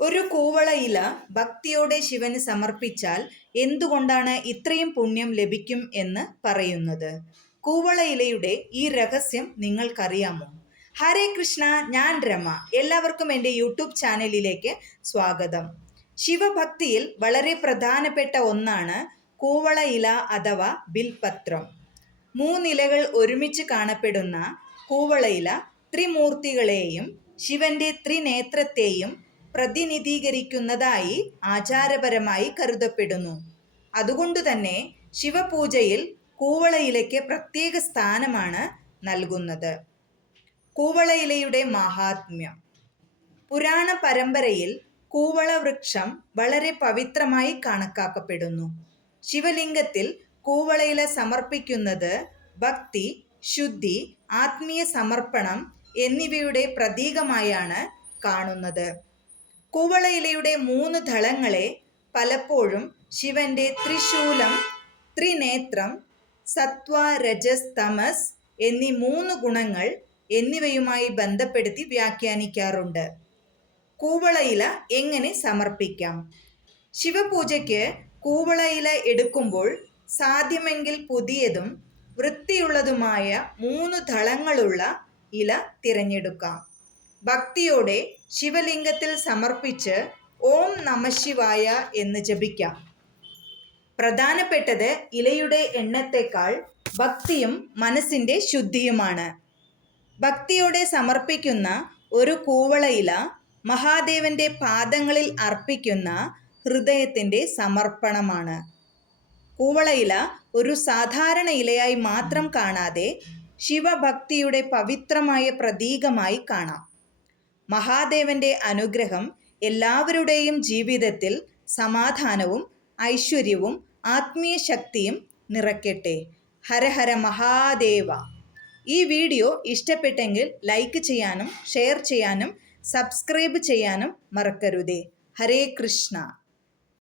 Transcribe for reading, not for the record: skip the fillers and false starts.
ഒരു കൂവള ഇല ഭക്തിയോടെ ശിവന് സമർപ്പിച്ചാൽ എന്തുകൊണ്ടാണ് ഇത്രയും പുണ്യം ലഭിക്കും എന്ന് പറയുന്നത്? കൂവള ഇലയുടെ ഈ രഹസ്യം നിങ്ങൾക്കറിയാമോ? ഹരേ കൃഷ്ണ, ഞാൻ രമ. എല്ലാവർക്കും എൻ്റെ യൂട്യൂബ് ചാനലിലേക്ക് സ്വാഗതം. ശിവഭക്തിയിൽ വളരെ പ്രധാനപ്പെട്ട ഒന്നാണ് കൂവള ഇല അഥവാ ബിൽപത്രം. മൂന്നിലകൾ ഒരുമിച്ച് കാണപ്പെടുന്ന കൂവള ഇല ത്രിമൂർത്തികളെയും ശിവന്റെ ത്രിനേത്രത്തെയും പ്രതിനിധീകരിക്കുന്നതായി ആചാരപരമായി കരുതപ്പെടുന്നു. അതുകൊണ്ടുതന്നെ ശിവപൂജയിൽ കൂവള ഇലയ്ക്ക് പ്രത്യേക സ്ഥാനമാണ് നൽകുന്നത്. കൂവള ഇലയുടെ മാഹാത്മ്യം. പുരാണ പരമ്പരയിൽ കൂവള വൃക്ഷം വളരെ പവിത്രമായി കണക്കാക്കപ്പെടുന്നു. ശിവലിംഗത്തിൽ കൂവള ഇല സമർപ്പിക്കുന്നത് ഭക്തി, ശുദ്ധി, ആത്മീയ സമർപ്പണം എന്നിവയുടെ പ്രതീകമായാണ് കാണുന്നത്. കൂവള ഇലയുടെ 3 ദളങ്ങളെ പലപ്പോഴും ശിവന്റെ ത്രിശൂലം, ത്രിനേത്രം, സത്വ, രജസ്, തമസ് എന്നീ 3 ഗുണങ്ങൾ എന്നിവയുമായി ബന്ധപ്പെടുത്തി വ്യാഖ്യാനിക്കാറുണ്ട്. കൂവള ഇല എങ്ങനെ സമർപ്പിക്കാം? ശിവപൂജയ്ക്ക് കൂവള ഇല എടുക്കുമ്പോൾ സാധ്യമെങ്കിൽ പുതിയതും വൃത്തിയുള്ളതുമായ 3 ദളങ്ങളുള്ള ഇല തിരഞ്ഞെടുക്കാം. ഭക്തിയോടെ ശിവലിംഗത്തിൽ സമർപ്പിച്ച് ഓം നമഃശിവായ എന്ന് ജപിക്കാം. പ്രധാനപ്പെട്ടത് ഇലയുടെ എണ്ണത്തേക്കാൾ ഭക്തിയും മനസ്സിൻ്റെ ശുദ്ധിയുമാണ്. ഭക്തിയോടെ സമർപ്പിക്കുന്ന ഒരു കൂവള ഇല മഹാദേവന്റെ പാദങ്ങളിൽ അർപ്പിക്കുന്ന ഹൃദയത്തിൻ്റെ സമർപ്പണമാണ്. കൂവള ഇല ഒരു സാധാരണ ഇലയായി മാത്രം കാണാതെ ശിവഭക്തിയുടെ പവിത്രമായ പ്രതീകമായി കാണാം. മഹാദേവന്റെ അനുഗ്രഹം എല്ലാവരുടെയും ജീവിതത്തിൽ സമാധാനവും ഐശ്വര്യവും ആത്മീയ ശക്തിയും നിറയ്ക്കട്ടെ. ഹര ഹര മഹാദേവ. ഈ വീഡിയോ ഇഷ്ടപ്പെട്ടെങ്കിൽ ലൈക്ക് ചെയ്യാനും ഷെയർ ചെയ്യാനും സബ്സ്ക്രൈബ് ചെയ്യാനും മറക്കരുതേ. ഹരേ കൃഷ്ണ.